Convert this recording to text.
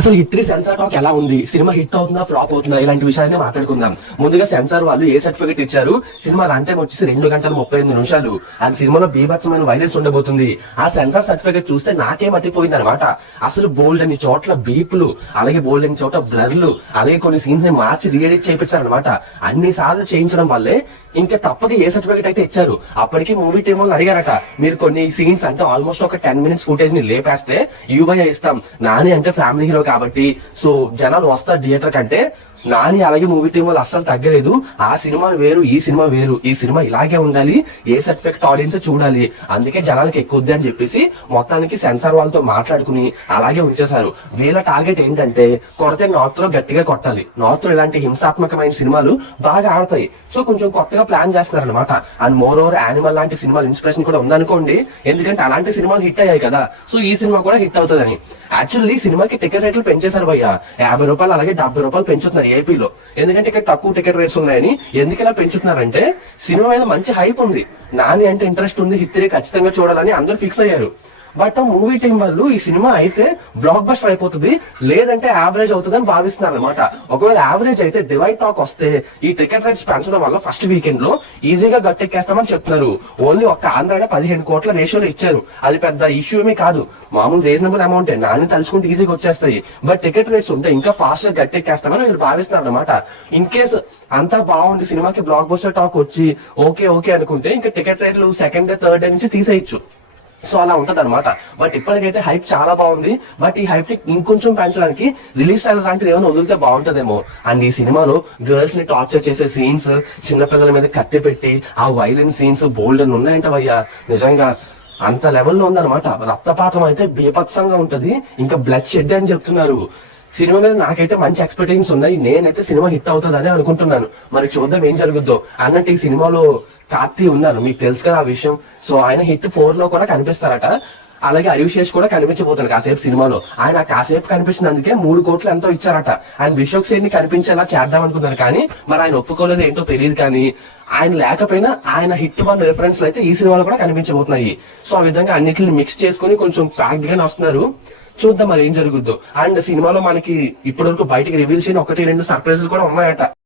అసలు hit 3 censor talk ఎలా ఉంది, సినిమా హిట్ అవుతుందా ఫ్లాప్ అవుతుందా, ఇలాంటి విషయాన్ని మాట్లాడుకుందాం. ముందుగా సెన్సార్ వాళ్ళు ఏ సర్టిఫికేట్ ఇచ్చారు, సినిమా రన్ టైం వచ్చేసి 2 గంటల 38 నిమిషాలు. ఆ సినిమాలో బీభత్సమైన వైలెన్స్ ఉండబోతుంది. ఆ సెన్సార్ సర్టిఫికేట్ చూస్తే నాకే మతిపోయింది అనమాట. అసలు బోల్డ్ అని చోట్ల బీపులు, అలాగే బోల్డ్ అని చోట బ్లర్లు, అలాగే కొన్ని సీన్స్ ని మార్చి రీఎడిట్ చేయించారు అనమాట. అన్ని సార్లు చేయించడం వల్లే ఇంకా తప్పక ఏ సర్టిఫికేట్ అయితే ఇచ్చారు. అప్పటికి మూవీ టీం వాళ్ళు అడిగారట, మీరు కొన్ని సీన్స్ అంటే ఆల్మోస్ట్ ఒక 10 minutes ఫుటేజ్ ని లేపేస్తే యూబై ఇస్తాం. నాని అంటే ఫ్యామిలీ హీరో కాబట్టి సో జనాలు వస్తారు థియేటర్ కంటే. నాని అలాగే మూవీ టీం వాళ్ళు అస్సలు తగ్గలేదు. ఆ సినిమా వేరు, ఈ సినిమా వేరు, ఈ సినిమా ఇలాగే ఉండాలి, ఏ సర్టిఫికెట్ ఆడియన్స్ చూడాలి, అందుకే జనాలకి ఎక్కువద్ది అని చెప్పేసి మొత్తానికి సెన్సార్ వాళ్ళతో మాట్లాడుకుని అలాగే ఉంచేశారు. వీళ్ళ టార్గెట్ ఏంటంటే కొడితే నార్త్ లో గట్టిగా కొట్టాలి, నార్త్ లో ఇలాంటి హింసాత్మకమైన సినిమాలు బాగా ఆడతాయి. సో కొంచెం కొత్తగా ప్లాన్ చేస్తున్నారు అనమాట. అండ్ మోర్ ఓవర్ యానిమల్ లాంటి సినిమాలు ఇన్స్పిరేషన్ కూడా ఉందనుకోండి, ఎందుకంటే అలాంటి సినిమాలు హిట్ అయ్యాయి కదా, సో ఈ సినిమా కూడా హిట్ అవుతుందని. యాక్చువల్లీ సినిమాకి టికెట్ రేట్లు పెంచేశారు భయ్య, 50 రూపాయలు అలాగే 70 రూపాయలు పెంచుతున్నారు ఏపీలో. ఎందుకంటే ఇక్కడ తక్కువ టికెట్ రేట్స్ ఉన్నాయని. ఎందుకు ఇలా పెంచుతున్నారంటే సినిమా మీద మంచి హైప్ ఉంది, నాని అంటే ఇంట్రెస్ట్ ఉంది, హిట్ 3 ఖచ్చితంగా చూడాలని అందరూ ఫిక్స్ అయ్యారు. బట్ మూవీ టీం వాళ్ళు ఈ సినిమా అయితే బ్లాక్ బస్టర్ అయిపోతుంది, లేదంటే యావరేజ్ అవుతుంది అని భావిస్తున్నారు అనమాట. ఒకవేళ యావరేజ్ అయితే డివైడ్ టాక్ వస్తే ఈ టికెట్ రేట్స్ పెంచడం వల్ల ఫస్ట్ వీకెండ్ లో ఈజీగా గట్టెక్కేస్తామని చెప్తున్నారు. ఓన్లీ ఒక్క ఆంధ్రాలో 15 కోట్ల రేషియోలో ఇచ్చారు. అది పెద్ద ఇష్యూ ఏమీ కాదు, మామూలు రీజనబుల్ అమౌంట్, నాని తలుచుకుంటే ఈజీగా వచ్చేస్తాయి. బట్ టికెట్ రేట్స్ ఉంటే ఇంకా ఫాస్ట్ గా గట్టెక్కేస్తామని వీళ్ళు భావిస్తున్నారు అనమాట. ఇన్ కేస్ అంతా బాగుంది, సినిమాకి బ్లాక్ బస్టర్ టాక్ వచ్చి ఓకే ఓకే అనుకుంటే ఇంకా టికెట్ రేట్లు సెకండ్ డే థర్డ్ డే నుంచి తీసేయచ్చు. సో అలా ఉంటది అనమాట. బట్ ఇప్పటికైతే హైప్ చాలా బాగుంది. బట్ ఈ హైప్ ని ఇంకొంచెం పెంచడానికి రిలీజ్ ట్రైలర్ లాంటిది ఏమైనా వదిలితే బాగుంటదేమో. అండ్ ఈ సినిమాలో గర్ల్స్ ని టార్చర్ చేసే సీన్స్, చిన్నపిల్లల మీద కత్తి పెట్టి ఆ వైలెన్స్ సీన్స్ బోల్డ్ అని ఉన్నాయంట భయ్యా. నిజంగా అంత లెవెల్లో ఉందన్నమాట. రక్తపాతం అయితే బీభత్సంగా ఉంటది, ఇంకా బ్లడ్ షెడ్ అని చెప్తున్నారు. సినిమా మీద నాకైతే మంచి ఎక్స్పెక్టేషన్స్ ఉన్నాయి. నేనైతే సినిమా హిట్ అవుతుందని అనుకుంటున్నాను. మరి చూద్దాం ఏం జరుగుద్దో. అన్నట్టు ఈ సినిమాలో కార్తీ ఉన్నారు, మీకు తెలుసు కదా ఆ విషయం. సో ఆయన హిట్ 4 లో కూడా కనిపిస్తారట. అలాగే అరివిశేష్ కూడా కనిపించబోతున్నాడు కాసేపు సినిమాలో. ఆయన కాసేపు కనిపించినందుకే 3 కోట్లు ఎంతో ఇచ్చారట. ఆయన విశ్వక్ సేన్ ని కనిపించేలా చేద్దాం అనుకున్నారు, కానీ మరి ఆయన ఒప్పుకోలేదు ఏంటో తెలియదు. కానీ ఆయన లేకపోయినా ఆయన హిట్ 1 రిఫరెన్స్ అయితే ఈ సినిమాలో కూడా కనిపించబోతున్నాయి. సో ఆ విధంగా అన్నిటిని మిక్స్ చేసుకుని కొంచెం ప్యాక్డ్ గానే వస్తున్నారు. చూద్దాం మరి ఏం జరుగుద్దో. అండ్ సినిమాలో మనకి ఇప్పటివరకు బయటికి రివీల్ చేయని 1-2 సర్ప్రైజులు కూడా ఉన్నాయట.